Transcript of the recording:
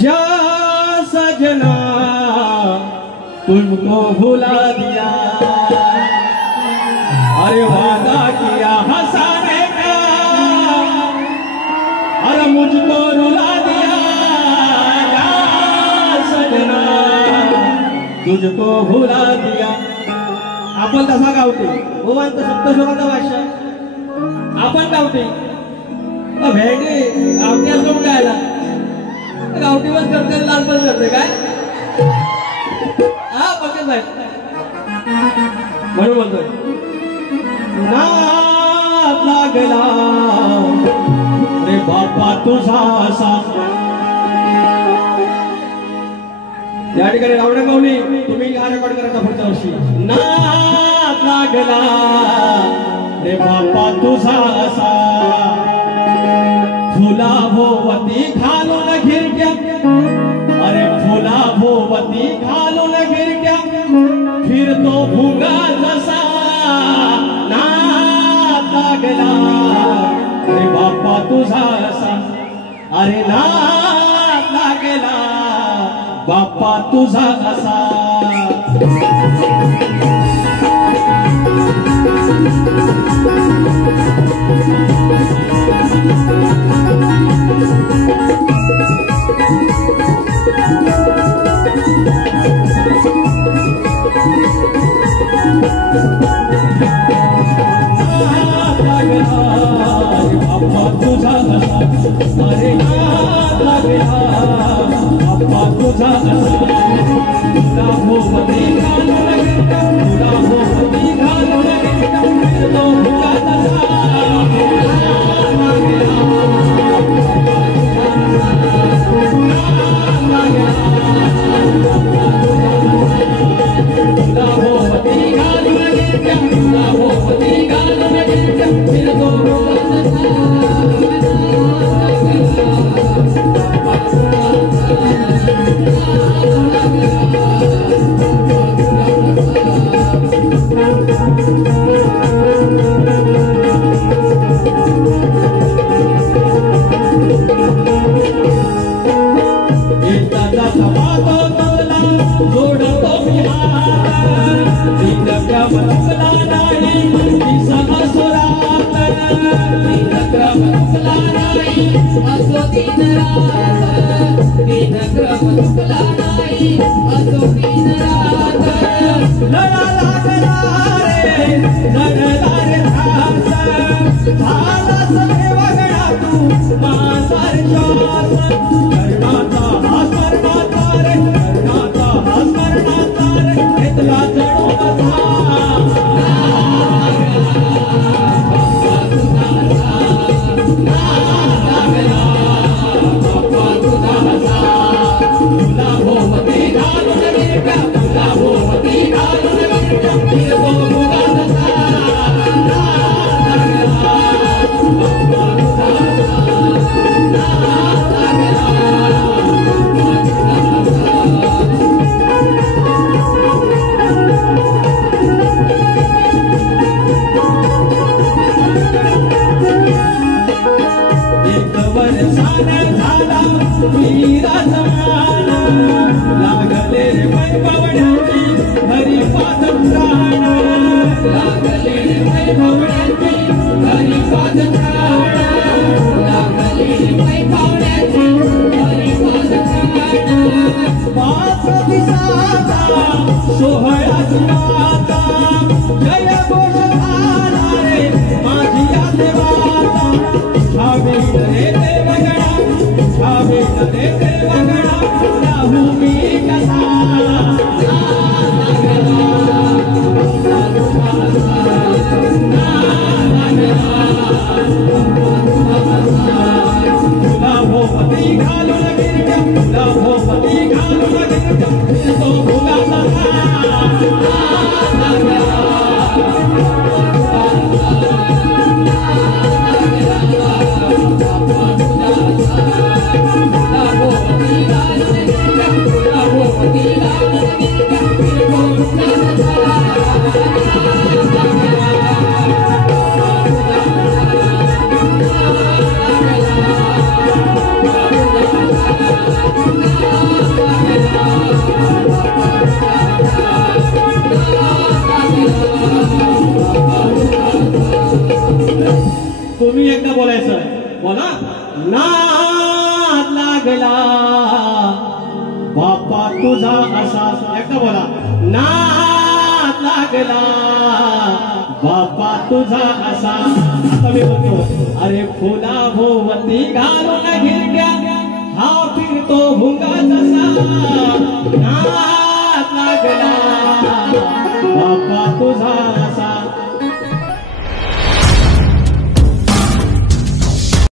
जा सजना तुमको भुला दिया, अरे वादा किया हंसाने का, अरे मुझको रुला दिया। जा सजना तुझको भुला दिया। आपण तसा गावते ओवांत सप्तस्वराचा भाषा आपण गावते भेंडी गावठी असं गायला गावठी बस करते लालपण करते काय हा पक्के साहेब म्हणून बोलतोय नाद लागला रे बापा तुझा सासा। या ठिकाणी रावण्या गावली तुम्ही हा रेकॉर्ड करायचा पुढच्या वर्षी। नाद लागला रे बापा तुझा असा फुला भोवती घालून घिरट्या, अरे फुला भोवती घालून घिरट्या फिरतो भुंगा जसा। नाद लागला रे बापा तुझा असा, अरे नाद लागला बाप्पा तुझा असा। बाप्पा तुझा असा, अरे नाद लागला बाप्पा तुझा असा। तुला भोवती घालून घिरट्या, तुला भोवती घालून घिरट्या फिरतो भुंगा तसा। तुला भोवती घालून घिरट्या, तुला भोवती घालून घिरट्या फिरतो भुंगा तसा। जोडतो बिहार दिनक्रम चुकला नाही दिसला सुरात, दिनक्रम चुकला नाही असो दिन रात, दिनक्रम चुकला नाही असो दिन रात। लढा लागला रे लढला रे धास, झाला सगळे वगळा तू मांसार श्वास। कर्णाचा हा कर्णाचा रे कर्णाचा हा कर्णाचा रे घेतला जणू बसा। तुला भोवती घालून घिरट्या, तुला भोवती घालून घिरट्या फिरतो भुंगा तसा। एक वर्षाने झाला वीरा जमाना, लागले वैभव दिसाचा सोहळ्याची आता जय घोष झाला रे माझी या देवाचा छावे रे देवगणा छावे रे देवगणा राहू मी कसा तुला भोपती घालून गिरट्या तुला भोपती घालून गिरट्या तो भुगाचा तुम्ही एकदा बोलायचं बोला नाद लागला बाप्पा तुझा असा एकदा बोला नाद लागला बाप्पा तुझा असा आता मी म्हणतो अरे फुला भोवती घालून गिरट्या हा फिरतो भुंगा जसा नाद लागला बाप्पा तुझा